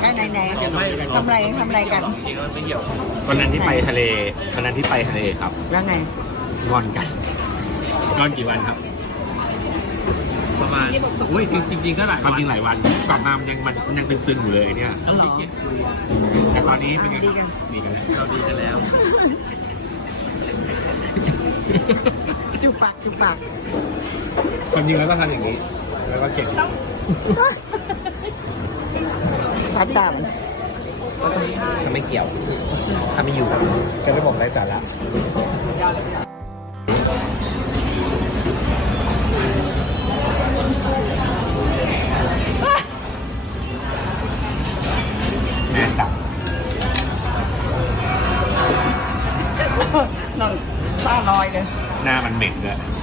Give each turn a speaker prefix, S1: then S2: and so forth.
S1: ไหนทำอะไรกัน
S2: วันนั้นที่ไปทะเลครับ
S1: แล้วไง
S2: งอนกัน
S3: นอนกี่วันครับ ประมาณอุ้ยจริงๆก็หลาย
S2: ความจริงหลายวันกลับมามันยังตึงๆอยู่เลยเนี่ย
S3: ต้องรอ
S2: แต่ตอนนี้เป็นไง
S1: ดีกัน
S2: ดีกัน
S3: เราดีกันแล้ว
S1: จุบปาก
S2: ความจริงแล้วก็ทำอย่างนี้ แล้วก็เก็บ
S1: พัดตามัน
S2: ถ้าไม่เกี่ยวถ้าไม่อยู่จะไม่บอกอะไรสาระแม่ดับ
S1: นั่งตาลอยเลย
S2: หน้ามันเหม็นเลย